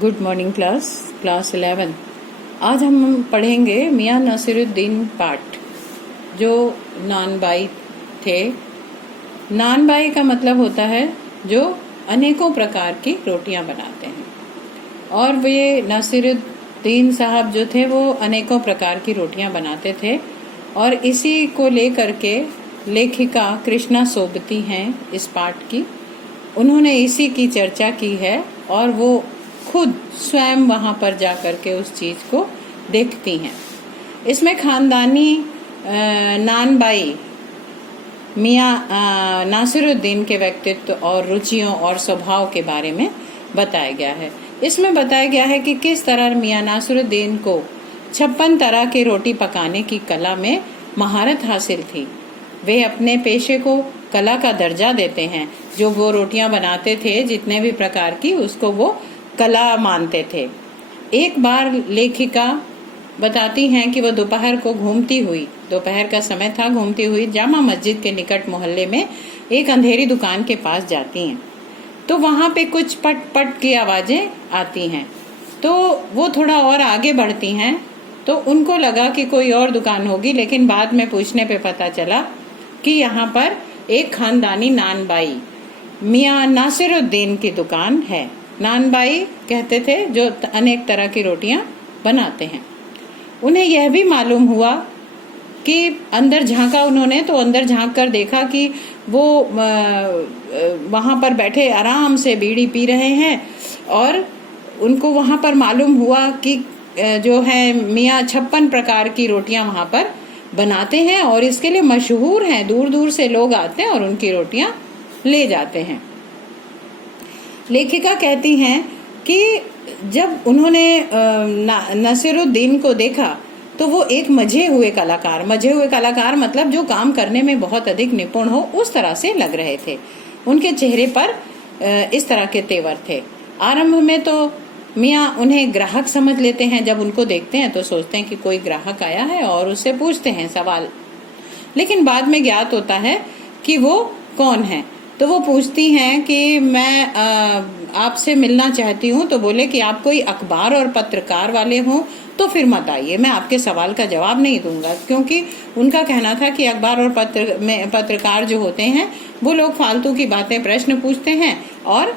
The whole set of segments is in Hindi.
Good morning class 11। आज हम पढ़ेंगे मियाँ नासिरुद्दीन पाठ, जो नानबाई थे। नानबाई का मतलब होता है जो अनेकों प्रकार की रोटियां बनाते हैं, और वे नासिरुद्दीन साहब जो थे वो अनेकों प्रकार की रोटियां बनाते थे। और इसी को लेकर के लेखिका कृष्णा सोबती हैं इस पाठ की। उन्होंने इसी की चर्चा की है और वो खुद स्वयं वहां पर जा करके उस चीज को देखती हैं। इसमें खानदानी नानबाई मियाँ नासिरुद्दीन के व्यक्तित्व और रुचियों और स्वभाव के बारे में बताया गया है। इसमें बताया गया है कि किस तरह मियाँ नासिरुद्दीन को 56 तरह की रोटी पकाने की कला में महारत हासिल थी। वे अपने पेशे को कला का दर्जा देते हैं। जो वो रोटियां बनाते थे जितने भी प्रकार की, उसको वो कला मानते थे। एक बार लेखिका बताती हैं कि वो दोपहर को दोपहर का समय था, घूमती हुई जामा मस्जिद के निकट मोहल्ले में एक अंधेरी दुकान के पास जाती हैं। तो वहां पे कुछ पट पट की आवाजें आती हैं। तो वो थोड़ा और आगे बढ़ती हैं तो उनको लगा कि कोई और दुकान होगी, लेकिन बाद में पूछने पे पता चला कि यहाँ पर एक खानदानी नानबाई मियाँ नासिरुद्दीन की दुकान है। नानबाई कहते थे जो अनेक तरह की रोटियां बनाते हैं। उन्हें यह भी मालूम हुआ कि अंदर झांका उन्होंने, तो अंदर झांक कर देखा कि वो वहां पर बैठे आराम से बीड़ी पी रहे हैं। और उनको वहां पर मालूम हुआ कि जो है मियाँ 56 प्रकार की रोटियां वहां पर बनाते हैं और इसके लिए मशहूर हैं। दूर दूर से लोग आते हैं और उनकी रोटियां ले जाते हैं। लेखिका कहती हैं कि जब उन्होंने नासिरुद्दीन को देखा तो वो एक मजे हुए कलाकार मतलब जो काम करने में बहुत अधिक निपुण हो, उस तरह से लग रहे थे। उनके चेहरे पर इस तरह के तेवर थे। आरंभ में तो मियाँ उन्हें ग्राहक समझ लेते हैं। जब उनको देखते हैं तो सोचते हैं कि कोई ग्राहक आया है और उससे पूछते हैं सवाल, लेकिन बाद में ज्ञात होता है कि वो कौन है। तो वो पूछती हैं कि मैं आपसे मिलना चाहती हूँ। तो बोले कि आप कोई अखबार और पत्रकार वाले हों तो फिर मत आइए, मैं आपके सवाल का जवाब नहीं दूंगा। क्योंकि उनका कहना था कि अखबार और पत्रकार जो होते हैं वो लोग फालतू की बातें, प्रश्न पूछते हैं और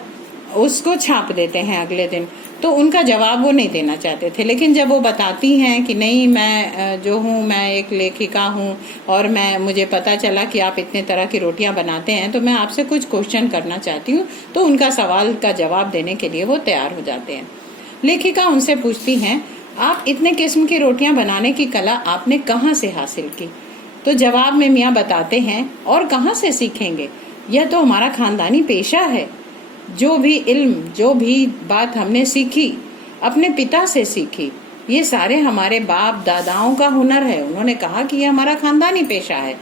उसको छाप देते हैं अगले दिन। तो उनका जवाब वो नहीं देना चाहते थे। लेकिन जब वो बताती हैं कि नहीं, मैं जो हूँ मैं एक लेखिका हूँ और मुझे पता चला कि आप इतने तरह की रोटियां बनाते हैं, तो मैं आपसे कुछ क्वेश्चन करना चाहती हूँ। तो उनका सवाल का जवाब देने के लिए वो तैयार हो जाते हैं। लेखिका उनसे पूछती हैं, आप इतने किस्म की रोटियां बनाने की कला आपने कहाँ से हासिल की? तो जवाब में मियाँ बताते हैं, और कहाँ से सीखेंगे, यह तो हमारा खानदानी पेशा है। जो भी इल्म, जो भी बात हमने सीखी अपने पिता से सीखी, ये सारे हमारे बाप दादाओं का हुनर है। उन्होंने कहा कि ये हमारा खानदानी पेशा है।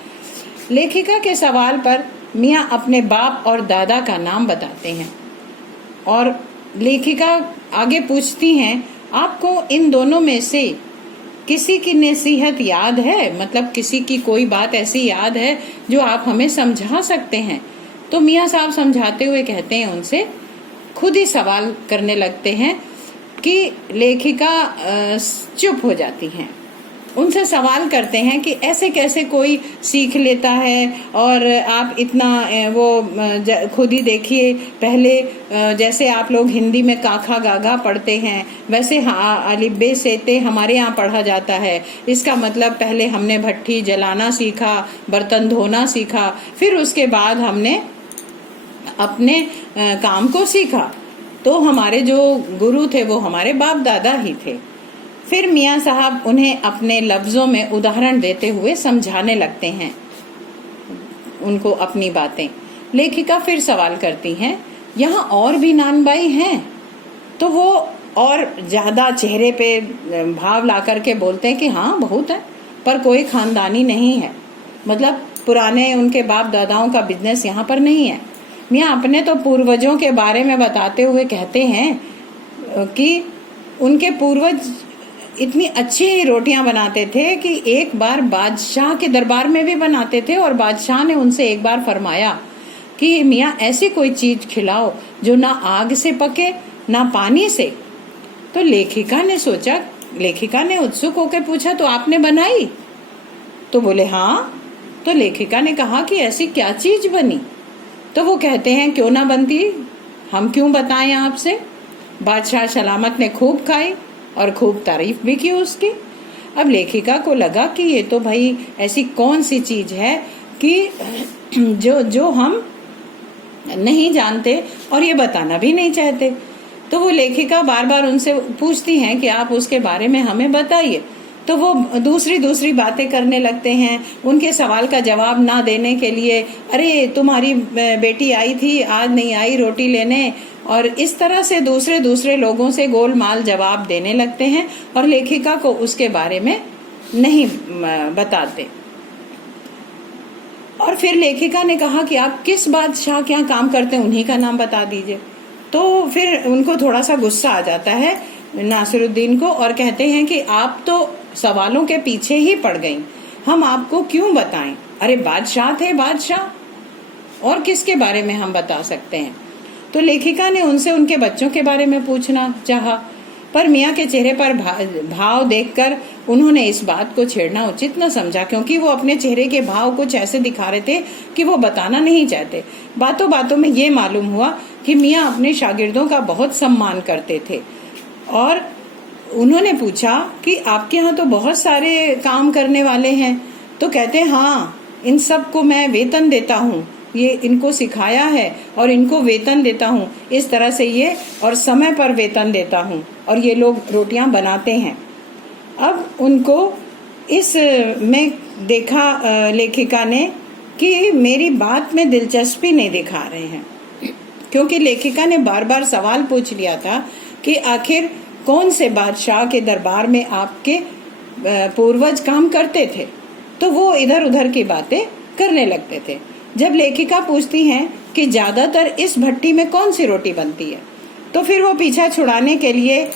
लेखिका के सवाल पर मियाँ अपने बाप और दादा का नाम बताते हैं और लेखिका आगे पूछती हैं, आपको इन दोनों में से किसी की नसीहत याद है? मतलब किसी की कोई बात ऐसी याद है जो आप हमें समझा सकते हैं? तो मियाँ साहब समझाते हुए कहते हैं, उनसे खुद ही सवाल करने लगते हैं कि लेखिका चुप हो जाती हैं। उनसे सवाल करते हैं कि ऐसे कैसे कोई सीख लेता है, और आप इतना खुद ही देखिए। पहले जैसे आप लोग हिंदी में काखा गागा पढ़ते हैं, वैसे अलिब्बे सेते हमारे यहाँ पढ़ा जाता है। इसका मतलब पहले हमने भट्ठी जलाना सीखा, बर्तन धोना सीखा, फिर उसके बाद हमने अपने काम को सीखा। तो हमारे जो गुरु थे वो हमारे बाप दादा ही थे। फिर मियाँ साहब उन्हें अपने लफ्जों में उदाहरण देते हुए समझाने लगते हैं उनको अपनी बातें। लेखिका फिर सवाल करती हैं, यहाँ और भी नानबाई हैं? तो वो और ज्यादा चेहरे पे भाव ला करके बोलते हैं कि हाँ बहुत है, पर कोई खानदानी नहीं है। मतलब पुराने उनके बाप दादाओं का बिजनेस यहाँ पर नहीं है। मियाँ अपने तो पूर्वजों के बारे में बताते हुए कहते हैं कि उनके पूर्वज इतनी अच्छी रोटियां बनाते थे कि एक बार बादशाह के दरबार में भी बनाते थे, और बादशाह ने उनसे एक बार फरमाया कि मियाँ ऐसी कोई चीज खिलाओ जो ना आग से पके ना पानी से, तो लेखिका ने उत्सुक होकर पूछा, तो आपने बनाई? तो बोले हाँ। तो लेखिका ने कहा कि ऐसी क्या चीज बनी? तो वो कहते हैं, क्यों ना बनती, हम क्यों बताएं आपसे। बादशाह सलामत ने खूब खाई और खूब तारीफ भी की उसकी। अब लेखिका को लगा कि ये तो भाई ऐसी कौन सी चीज है कि जो हम नहीं जानते और ये बताना भी नहीं चाहते। तो वो लेखिका बार बार उनसे पूछती हैं कि आप उसके बारे में हमें बताइए। तो वो दूसरी बातें करने लगते हैं। उनके सवाल का जवाब ना देने के लिए, अरे तुम्हारी बेटी आई थी, आज नहीं आई रोटी लेने, और इस तरह से दूसरे लोगों से गोलमाल जवाब देने लगते हैं और लेखिका को उसके बारे में नहीं बताते। और फिर लेखिका ने कहा कि आप किस बादशाह के यहाँ काम करते हैं, उन्हीं का नाम बता दीजिए। तो फिर उनको थोड़ा सा गुस्सा आ जाता है नासिरुद्दीन को और कहते हैं कि आप तो सवालों के पीछे ही पड़ गईं, हम आपको क्यों बताएं। अरे बादशाह थे बादशाह, और किसके बारे में हम बता सकते हैं। तो लेखिका ने उनसे उनके बच्चों के बारे में पूछना चाहा, पर मियाँ के चेहरे पर भाव देखकर उन्होंने इस बात को छेड़ना उचित न समझा, क्योंकि वो अपने चेहरे के भाव कुछ ऐसे दिखा रहे थे कि वो बताना नहीं चाहते। बातों बातों में ये मालूम हुआ कि मियाँ अपने शागिर्दों का बहुत सम्मान करते थे। और उन्होंने पूछा कि आपके यहाँ तो बहुत सारे काम करने वाले हैं। तो कहते हैं, हाँ, इन सब को मैं वेतन देता हूँ, ये इनको सिखाया है और इनको वेतन देता हूँ, इस तरह से ये, और समय पर वेतन देता हूँ, और ये लोग रोटियां बनाते हैं। अब उनको इस में देखा लेखिका ने कि मेरी बात में दिलचस्पी नहीं दिखा रहे हैं, क्योंकि लेखिका ने बार बार सवाल पूछ लिया था कि आखिर कौन से बादशाह के दरबार में आपके पूर्वज काम करते थे। तो वो इधर उधर की बातें करने लगते थे। जब लेखिका पूछती हैं कि ज्यादातर इस भट्टी में कौन सी रोटी बनती है, तो फिर वो पीछा छुड़ाने के लिए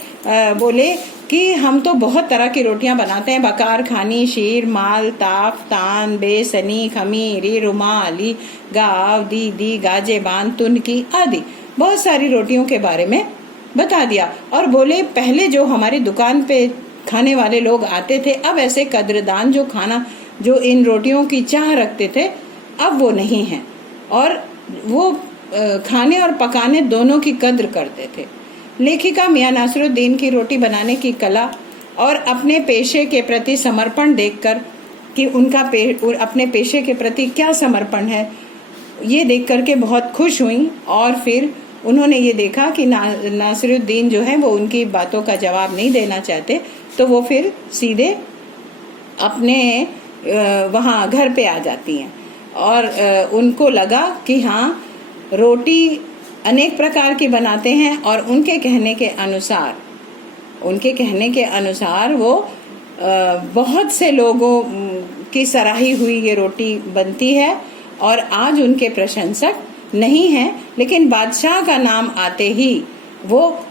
बोले कि हम तो बहुत तरह की रोटियां बनाते हैं, बकार खानी, शीर, माल, ताफ, तान, बेसनी, खमीरी, रुमाली, गाव, दीदी, गाजेबान, तुनकी आदि बहुत सारी रोटियों के बारे में बता दिया। और बोले, पहले जो हमारी दुकान पे खाने वाले लोग आते थे, अब ऐसे कद्रदान जो इन रोटियों की चाह रखते थे, अब वो नहीं है, और वो खाने और पकाने दोनों की कद्र करते थे। लेखिका मियाँ नासिरुद्दीन की रोटी बनाने की कला और अपने पेशे के प्रति समर्पण देखकर कि उनका अपने पेशे के प्रति क्या समर्पण है, ये देख करके बहुत खुश हुई। और फिर उन्होंने ये देखा कि नासिरुद्दीन जो है वो उनकी बातों का जवाब नहीं देना चाहते, तो वो फिर सीधे अपने वहाँ घर पे आ जाती हैं। और उनको लगा कि हाँ, रोटी अनेक प्रकार की बनाते हैं, और उनके कहने के अनुसार वो बहुत से लोगों की सराही हुई ये रोटी बनती है, और आज उनके प्रशंसक नहीं हैं, लेकिन बादशाह का नाम आते ही वो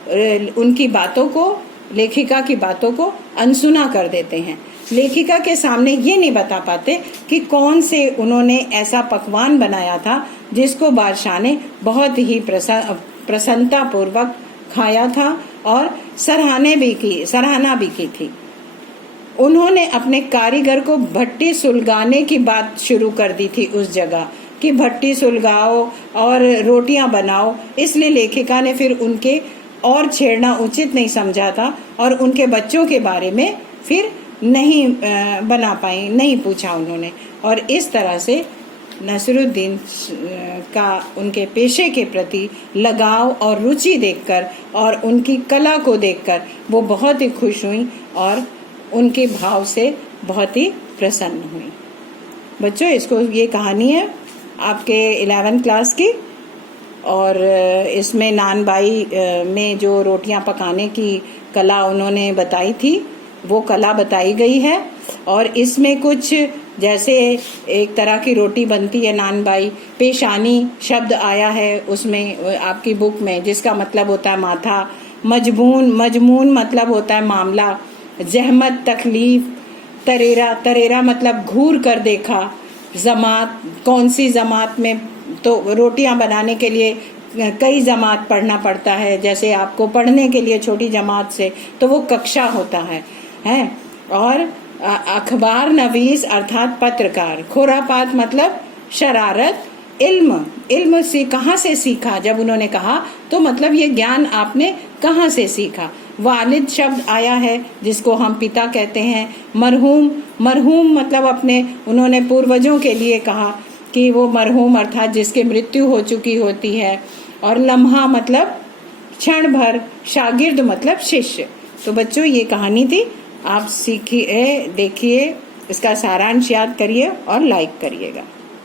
उनकी बातों को, लेखिका की बातों को अनसुना कर देते हैं। लेखिका के सामने ये नहीं बता पाते कि कौन से उन्होंने ऐसा पकवान बनाया था जिसको बादशाह ने बहुत ही प्रसन्नता पूर्वक खाया था और सराहना भी की थी। उन्होंने अपने कारीगर को भट्टी सुलगाने की बात शुरू कर दी थी उस जगह कि भट्टी सुलगाओ और रोटियां बनाओ। इसलिए लेखिका ने फिर उनके और छेड़ना उचित नहीं समझा था और उनके बच्चों के बारे में फिर नहीं बना पाई, नहीं पूछा उन्होंने। और इस तरह से नासिरुद्दीन का उनके पेशे के प्रति लगाव और रुचि देखकर और उनकी कला को देखकर वो बहुत ही खुश हुई और उनके भाव से बहुत ही प्रसन्न हुई। बच्चों, ये कहानी है आपके 11th क्लास की, और इसमें नानबाई में जो रोटियां पकाने की कला उन्होंने बताई थी वो कला बताई गई है। और इसमें कुछ जैसे एक तरह की रोटी बनती है नानबाई, पेशानी शब्द आया है उसमें आपकी बुक में, जिसका मतलब होता है माथा। मजमून मतलब होता है मामला। जहमत तकलीफ। तरेरा मतलब घूर कर देखा। जमात, कौन सी जमात में, तो रोटियां बनाने के लिए कई जमात पढ़ना पड़ता है, जैसे आपको पढ़ने के लिए छोटी जमात से तो वो कक्षा होता है। और अखबार नवीस अर्थात पत्रकार, खुरापात मतलब शरारत, इल्म से कहाँ से सीखा, जब उन्होंने कहा तो मतलब ये ज्ञान आपने कहाँ से सीखा। वालिद शब्द आया है जिसको हम पिता कहते हैं। मरहूम मतलब अपने उन्होंने पूर्वजों के लिए कहा कि वो मरहूम अर्थात जिसकी मृत्यु हो चुकी होती है। और लम्हा मतलब क्षण भर, शागिर्द मतलब शिष्य। तो बच्चों ये कहानी थी, आप सीखिए, देखिए, इसका सारांश याद करिए और लाइक करिएगा।